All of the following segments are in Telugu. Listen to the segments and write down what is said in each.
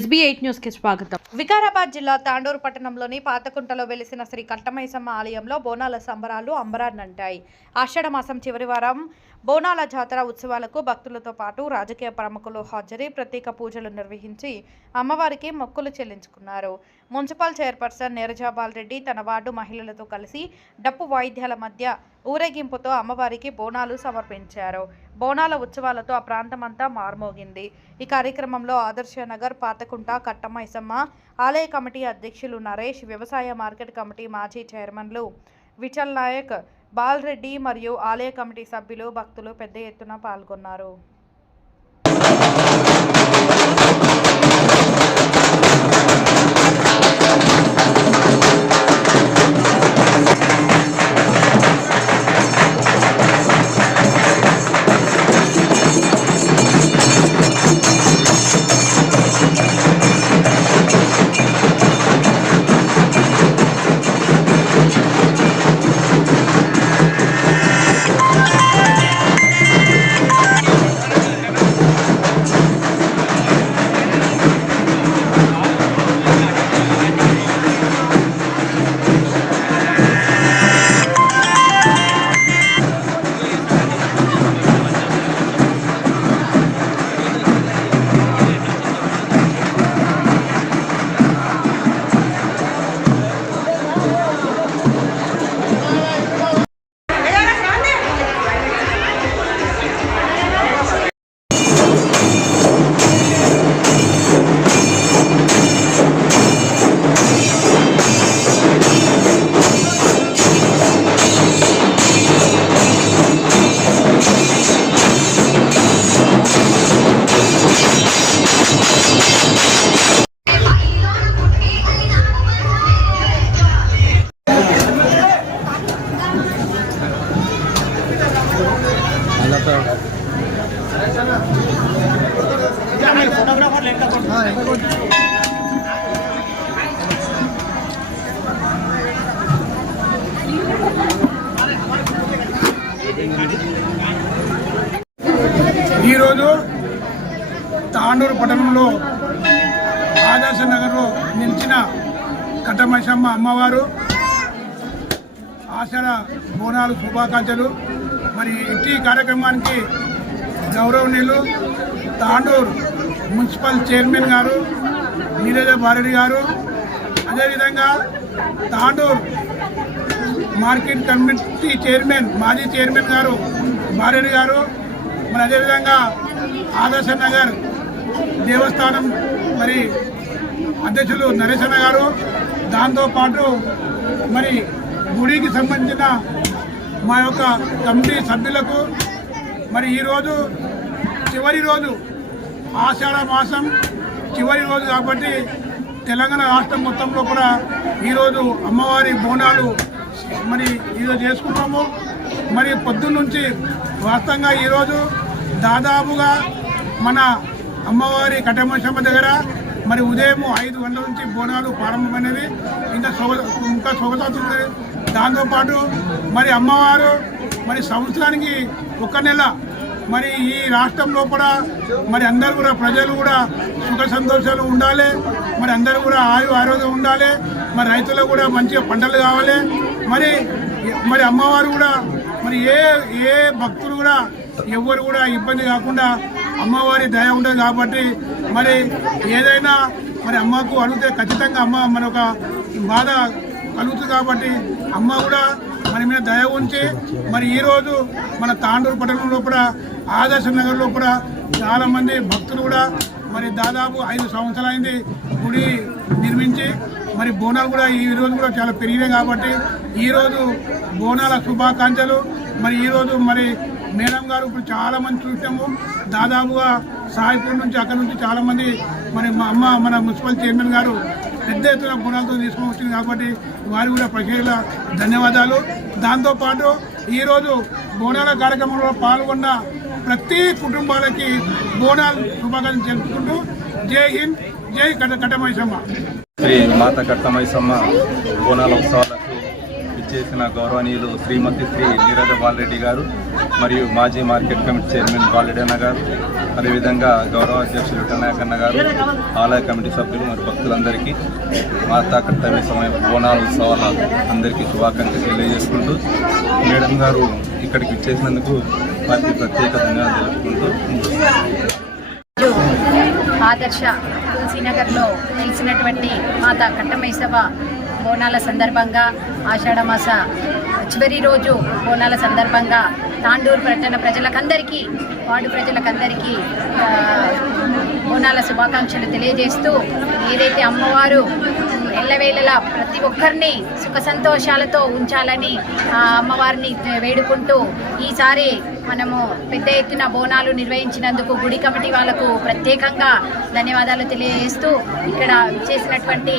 SB8 న్యూస్ కి స్వాగతం. వికారాబాద్ జిల్లా తాండూరు పట్టణంలోని పాతకుంటలో వెలిసిన శ్రీ కట్టమైసమ్మ ఆలయంలో బోనాల సంబరాలు అంబరాన్నంటాయి. ఆషాఢ మాసం చివరి వారం బోనాల జాతర ఉత్సవాలకు భక్తులతో పాటు రాజకీయ ప్రముఖులు హాజరై ప్రత్యేక పూజలు నిర్వహించి అమ్మవారికి మొక్కులు చెల్లించుకున్నారు. మున్సిపల్ చైర్పర్సన్ నీరజాబాల్ రెడ్డి తన వార్డు మహిళలతో కలిసి డప్పు వాయిద్యాల మధ్య ఊరేగింపుతో అమ్మవారికి బోనాలు సమర్పించారు. బోనాల ఉత్సవాలతో ఆ ప్రాంతమంతా మార్మోగింది. ఈ కార్యక్రమంలో ఆదర్శ నగర్, పాతకుంట, కట్టమైసమ్మ ఆలయ కమిటీ అధ్యక్షులు నరేష్, వ్యవసాయ మార్కెట్ కమిటీ మాజీ చైర్మన్లు విఠల్ నాయక్, బాలరెడ్డి మరియు ఆలయ కమిటీ సభ్యులు, భక్తులు పెద్ద ఎత్తున పాల్గొన్నారు. ఈరోజు తాండూరు పట్టణంలో ఆదర్శ నగర్లో నిలిచిన కట్టమైసమ్మ అమ్మవారు ఆషాఢ బోనాలు శుభాకాంక్షలు. మరి ఇంటి కార్యక్రమానికి గౌరవనీయులు తాండూరు మున్సిపల్ చైర్మన్ గారు నీరజాబాల్ గారు, అదేవిధంగా తాండూరు మార్కెట్ కమిటీ చైర్మన్ మాజీ చైర్మన్ గారు బారెడ్డి గారు, మరి అదేవిధంగా ఆదర్శ నగర్ దేవస్థానం మరి అధ్యక్షులు నరేశన్న గారు, దాంతోపాటు మరి గుడికి సంబంధించిన మా యొక్క కమిటీ సభ్యులకు, మరి ఈరోజు చివరి రోజు ఆషాఢ మాసం చివరి రోజు కాబట్టి తెలంగాణ రాష్ట్రం మొత్తంలో కూడా ఈరోజు అమ్మవారి బోనాలు మరి ఈరోజు చేసుకుంటాము. మరి పొద్దున్న నుంచి వాస్తవంగా ఈరోజు దాదాపుగా మన అమ్మవారి కట్టమైసమ్మ దగ్గర మరి ఉదయం 5 గంటల నుంచి బోనాలు ప్రారంభమైనవి. ఇంకా శోభసాతుంది. దాంతోపాటు మరి అమ్మవారు మరి సంవత్సరానికి 1 నెల మరి ఈ రాష్ట్రంలో కూడా మరి అందరూ కూడా ప్రజలు కూడా సుఖ సంతోషాలు ఉండాలి, మరి అందరూ కూడా ఆరోగ్యం ఉండాలి, మరి రైతులకు కూడా మంచిగా పంటలు కావాలి. మరి అమ్మవారు కూడా మరి ఏ భక్తులు కూడా ఎవరు కూడా ఇబ్బంది కాకుండా అమ్మవారి దయ ఉంటుంది కాబట్టి మరి ఏదైనా మరి అమ్మకు అడిగితే ఖచ్చితంగా అమ్మ మన ఒక బాధ కలుగుతుంది కాబట్టి అమ్మ కూడా మన మీద దయ ఉంచి మరి ఈరోజు మన తాండూరు పట్టణంలో కూడా ఆదర్శ నగర్లో కూడా చాలామంది భక్తులు కూడా మరి దాదాపు 5 సంవత్సరాలైంది గుడి నిర్మించి మరి బోనాలు కూడా ఈ రోజు కూడా చాలా పెరిగినాయి కాబట్టి ఈరోజు బోనాల శుభాకాంక్షలు. మరి ఈరోజు మరి మేడం గారు ఇప్పుడు చాలామంది చూసాము, దాదాపుగా సాయిపూర్ నుంచి అక్కడ నుంచి చాలామంది మరి మా అమ్మ మన మున్సిపల్ చైర్మన్ గారు పెద్ద ఎత్తున బోనాలతో తీసుకొని వచ్చింది కాబట్టి వారు కూడా ప్రత్యేక ధన్యవాదాలు. దాంతోపాటు ఈరోజు బోనాల కార్యక్రమంలో పాల్గొన్న ప్రతి కుటుంబాలకి బోనాలు శుభాకాంక్షలు తెలుపుకుంటూ జై హింద్, జై కట్టమైసమ్మ. శ్రీ మాత కట్టమైసమ్మ బోనాల ఉత్సవాలకు విచ్చేసిన గౌరవనీయులు శ్రీమతి శ్రీ నీరజ బాలరెడ్డి గారు మరియు మాజీ మార్కెట్ కమిటీ చైర్మన్ బాలరెడ్డి గారు, అదేవిధంగా గౌరవ అధ్యక్షులు విఠలనాయకన్న గారు, ఆలయ కమిటీ సభ్యులు మరియు భక్తులందరికీ మాతా కర్తవ్య సమయం బోనాల ఉత్సవాల అందరికీ శుభాకాంక్షలు తెలియజేసుకుంటూ మేడం గారు ఇక్కడికి విచ్చేసినందుకు వారికి ప్రత్యేక ధన్యవాదాలు తెలుపుకుంటూ ఆదర్శ తులసీనగర్లో నిలిచినటువంటి మాతా కట్టమైసవ బోనాల సందర్భంగా ఆషాఢమాస చివరి రోజు బోనాల సందర్భంగా తాండూరు పట్టణ ప్రజలకందరికీ, వార్డు ప్రజలకందరికీ బోనాల శుభాకాంక్షలు తెలియజేస్తూ, ఏదైతే అమ్మవారు ఎల్లవేళలా ప్రతి ఒక్కరిని సుఖ సంతోషాలతో ఉంచాలని అమ్మవారిని వేడుకుంటూ ఈసారి మనము పెద్ద ఎత్తున బోనాలు నిర్వహించినందుకు గుడి కమిటీ వాళ్ళకు ప్రత్యేకంగా ధన్యవాదాలు తెలియజేస్తూ, ఇక్కడ చేసినటువంటి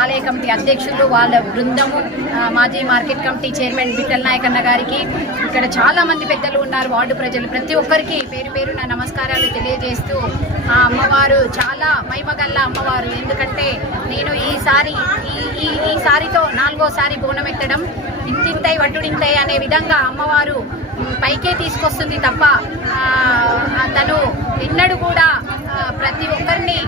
ఆలయ కమిటీ అధ్యక్షులు, వాళ్ళ బృందము, మాజీ మార్కెట్ కమిటీ చైర్మన్ విఠలనాయకన్న గారికి, ఇక్కడ చాలామంది పెద్దలు ఉన్నారు, వార్డు ప్రజలు, ప్రతి ఒక్కరికి పేరు పేరున నమస్కారాలు తెలియజేస్తూ, ఆ అమ్మవారు చాలా మహిమగల్ల అమ్మవారు. ఎందుకంటే నేను ఈసారితో 4వసారి బోనం ఎత్తడం, ఇంతింతై వడ్డుడింతై అనే విధంగా అమ్మవారు పైకే తీసుకొస్తుంది తప్ప తను ఎన్నడూ కూడా ప్రతి ఒక్కరిని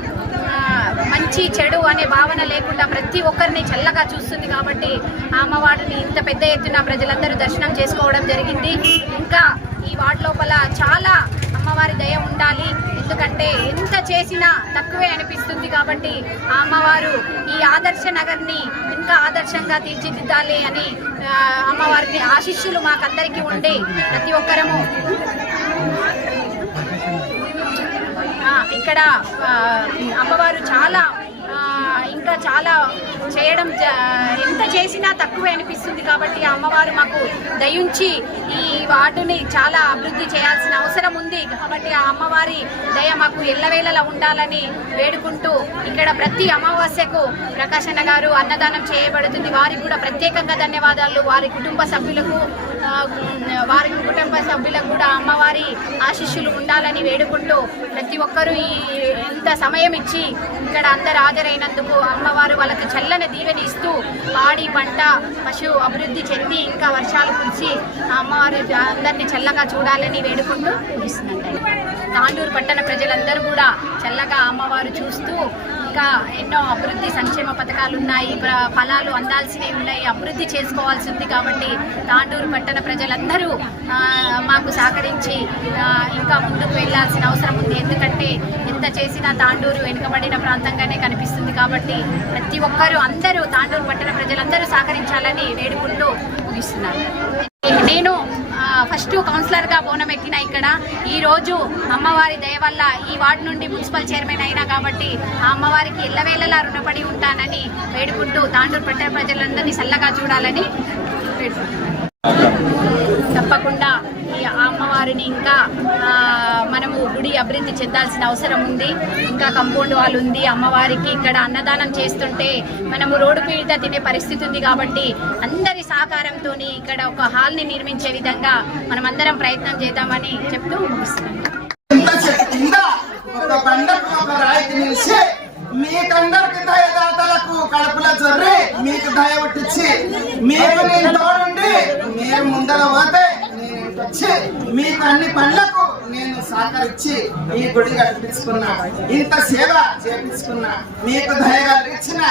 మంచి చెడు అనే భావన లేకుండా ప్రతి ఒక్కరిని చల్లగా చూస్తుంది. కాబట్టి ఆ అమ్మవారిని ఇంత పెద్ద ఎత్తున ప్రజలందరూ దర్శనం చేసుకోవడం జరిగింది. ఇంకా ఈ వార్డు లోపల చాలా అమ్మవారి దయ ఉండాలి, ఎందుకంటే ఎంత చేసినా తక్కువే అనిపిస్తుంది. కాబట్టి ఆ అమ్మవారు ఈ ఆదర్శ నగర్ని ఇంకా ఆదర్శంగా తీర్చిదిద్దాలి అని అమ్మవారిని ఆశీస్సులు మాకందరికీ ఉండి ప్రతి ఒక్కరము ఇక్కడ అమ్మవారు చాలా ఇంకా చాలా చేయడం, ఎంత చేసినా తక్కువే అనిపిస్తుంది. కాబట్టి ఆ అమ్మవారు మాకు దయించి ఈ వార్డుని చాలా అభివృద్ధి చేయాల్సిన అవసరం ఉంది. కాబట్టి ఆ అమ్మవారి దయ మాకు ఎల్లవేళలా ఉండాలని వేడుకుంటూ, ఇక్కడ ప్రతి అమావాస్యకు ప్రకాశన్న గారు అన్నదానం చేయబడుతుంది. వారికి కూడా ప్రత్యేకంగా ధన్యవాదాలు. వారి కుటుంబ సభ్యులకు కూడా అమ్మవారి ఆశీస్సులు ఉండాలని వేడుకుంటూ, ప్రతి ఒక్కరూ ఇంత సమయం ఇచ్చి ఇక్కడ అందరు హాజరైనందుకు అమ్మవారు వాళ్ళకి చల్లని దీవెని ఇస్తూ, పాడి పంట పశు అభివృద్ధి చెంది ఇంకా వర్షాలు కురిసి అమ్మవారు అందరినీ చల్లగా చూడాలని వేడుకుంటూ ముగిస్తున్నాను. తాండూరు పట్టణ ప్రజలందరూ కూడా చల్లగా అమ్మవారు చూస్తూ, ఇంకా ఎన్నో అభివృద్ధి సంక్షేమ పథకాలు ఉన్నాయి, ఫలాలు అందాల్సినవి ఉన్నాయి, అభివృద్ధి చేసుకోవాల్సి ఉంది. కాబట్టి తాండూరు పట్టణ ప్రజలందరూ మాకు సహకరించి ఇంకా ముందుకు వెళ్ళాల్సిన అవసరం ఉంది. ఎందుకంటే ఎంత చేసినా తాండూరు వెనుకబడిన ప్రాంతంగానే కనిపిస్తుంది. కాబట్టి ప్రతి ఒక్కరూ అందరూ తాండూరు పట్టణ ప్రజలందరూ సహకరించాలని వేడుకుంటూ ముగిస్తున్నారు. నేను ఫస్ట్ కౌన్సిలర్గా బోనం ఎక్కిన ఇక్కడ ఈరోజు అమ్మవారి దయ వల్ల ఈ వార్డు నుండి మున్సిపల్ చైర్మన్ అయినా కాబట్టి ఆ అమ్మవారికి ఎల్లవేళలా రుణపడి ఉంటానని వేడుకుంటూ తాండూరు పట్టణ ప్రజలందరినీ చల్లగా చూడాలని వేడుకుంటున్నాను. తప్పకుండా ఈ అమ్మవారిని ఇంకా మనము గుడి అభివృద్ధి చెందాల్సిన అవసరం ఉంది. ఇంకా కాంపౌండ్ వాల్ ఉంది. అమ్మవారికి ఇక్కడ అన్నదానం చేస్తుంటే మనము రోడ్డు పీడిత తినే పరిస్థితి ఉంది. కాబట్టి అందరి సహకారంతో ఇక్కడ ఒక హాల్ని నిర్మించే విధంగా మనమందరం ప్రయత్నం చేద్దామని చెప్తూ ముగిస్తున్నాం. మీకందరికి దయదాతలకు కడుపుల జొర్రి మీకు దయ పుట్టించి మీకు నేను తోడుండి మీరు ముందర పోతే నేను వచ్చి మీకు అన్ని పనులకు నేను సహకరించి ఈ గుడి కట్టించుకున్నా, ఇంత సేవ చేపించుకున్నా, మీకు దయగా ఇచ్చిన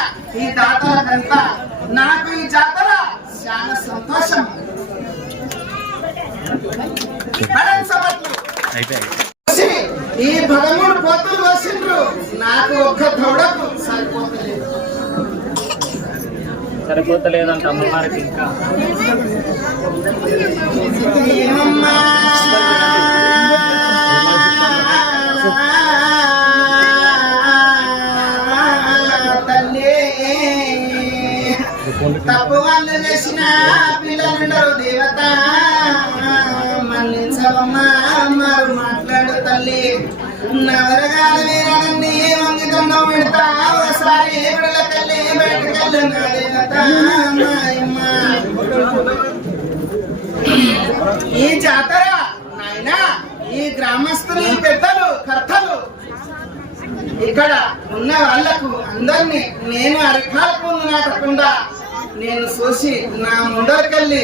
ఈ దాతలకంతా నాకు ఈ జాతర చాలా సంతోషం. ఈ 13 పోతులు వచ్చిండ్రు, నాకు ఒక్క తోడకు సరిపోతలేదంట అమ్మవారికి. ఇంకా తప్పు వాళ్ళు చేసిన పిల్లలుండరు దేవత మళ్ళించవమ్మా మారు మాట్లాడు తల్లి. నవరగాల వీరన్నీ వంగిదండం పెడతా ఒకసారి విడలకెళ్ళి బయటకెళ్ళు నా దేవత మాయమ్మ. ఈ జాతర నాయనా ఈ గ్రామస్తులు పెద్దలు కర్తలు ఇక్కడ ఉన్న వాళ్లకు అందరినీ నేను అరికాల పూలు నాటకుండా నేను చూసి నా ముందరికెళ్ళి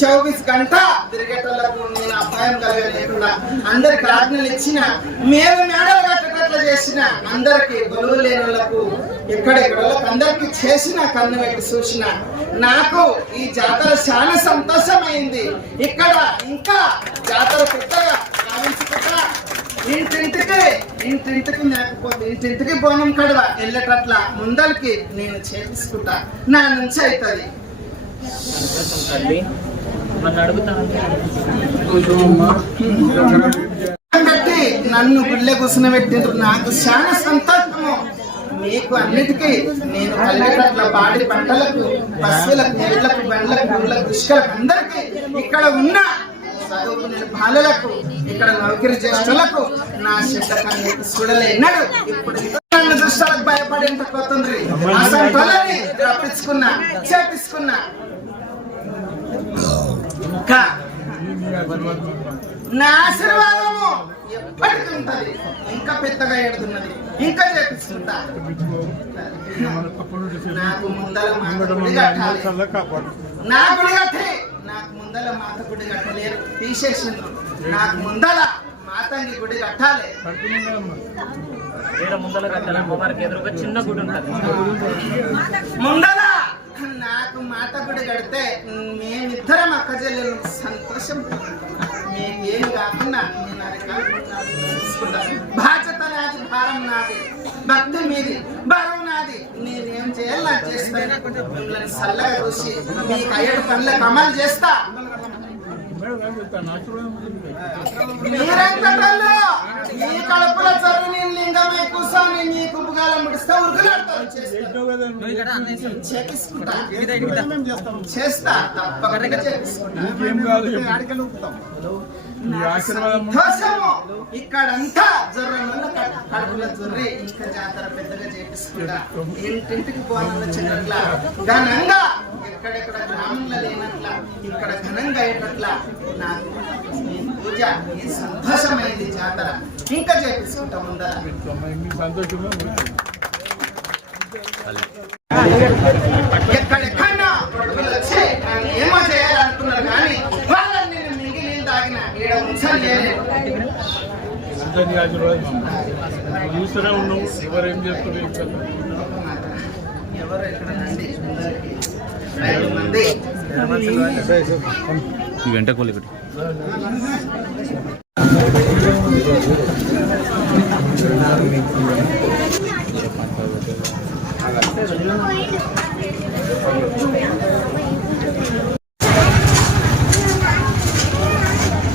24 గంట తిరిగేటోళ్లకు నేను అపాయం కలగలేకుండా అందరికి ఆజ్ఞలు ఇచ్చిన మేలు మేడలు కట్టేటట్లు చేసిన అందరికి బరువు లేని వాళ్ళకు ఎక్కడెక్కడ అందరికి చేసిన కన్ను పెట్టి చూసిన నాకు ఈ జాతర చాలా సంతోషమైంది. ఇక్కడ ఇంకా జాతర పెద్దగా గావించుకుంటా ఇంటింటికి లేకపోతే ఇంటింటికి బోనం కడవ వెళ్ళేటట్ల ముందరికి నేను చేపించుకుంటా. నా నుంచి అవుతుంది. తల్లి నన్ను అడుగుతాను. పెట్టి నన్ను గుళ్ళె కూర్చునబెట్టిండ్రు. నాకు చాలా సంతోషము. మీకు అన్నిటికీ నేను కలిగేటట్ల పాడి పంటలకు, పశువులకు, నీళ్లకు, బండ్లకు, ఊళ్ళకు, దుష్కలకు అందరికీ ఇక్కడ ఉన్న చదువుకునే బాలలకు, ఇక్కడ నౌకరి జ్యేష్ఠులకు నా శిక్ష చూడలేనాడు. ఇప్పుడు నన్ను దుష్టాలకు భయపడి ఎంత పోతుంది. రప్పించుకున్నా, చేపించుకున్నా. నా ఆశీర్వాదము ఎప్పటికీ ఉంటది. ఇంకా పెద్దగా ఎడుతున్నది, ఇంకా చేపిస్తుంటా. నాకు ముందల మాత గుడి కట్టాలి. నా గుడి కట్టి నాకు ముందల మాత గుడి కట్టలేరు, తీసేసిండ్రు. నాకు ముందల మాతంగి గుడి కట్టాలి. ముందల కట్టాలి. అమ్మవారికి ఎదురుగా చిన్న గుడి ఉంటుంది. ముందల నాకు మాత గుడి కడితే మేమిద్దరం అక్క చెల్లెలు సంతోషం. మీకేం కాకుండా బాధ్యత నాది, భారం నాది, భక్తి మీది, బరువు నాది. నేనేం చేయాలి నాకు చేస్తాను. మిమ్మల్ని చల్లగా చూసి మీకు 7 పనులకు అమలు చేస్తా. మీరెంతలో ఈ కడుపుల చదువు నేను లింగమై కూర్చొని మీ కుప్పగాల ముడిస్తే ఉరుకులాడతారు. చేస్తా తప్పకుండా చేపిస్తా. ఇక్కడంతా జొర్రలో కడుపుల జొర్రి ఇంకా జాతర పెద్దగా చేపిస్తుంటా. ఇంటింటికి పోవాలని వచ్చినట్ల ఘనంగా, ఎక్కడెక్కడ గ్రామంలో లేనట్ల ఇక్కడ ఘనంగా అయ్యేటట్ల నాకు ఈ పూజ, ఈ సంతోషమైంది జాతర ఇంకా చేపిస్తుంటా. ముందర ఎక్కడెక్కడో కొడుకులు వచ్చి నన్ను ఏమో చేయాలనుకున్నారు కానీ వాళ్ళని నేను మింగిలి తాగిన ఈడ ఉంచలేదు. చూస్తూనే ఉన్నావు ఎవరేం చేస్తున్నారు. ఎవరు ఎక్కడ నండి 5 మంది వెంట కోలికటి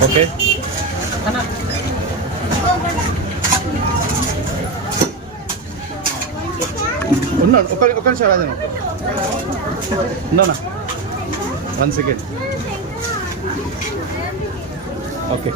ఓకే. ఉన్నాడు ఒక నిమిషం రాజన్న ఉన్నానా 1 సెకండ్. ఓకే.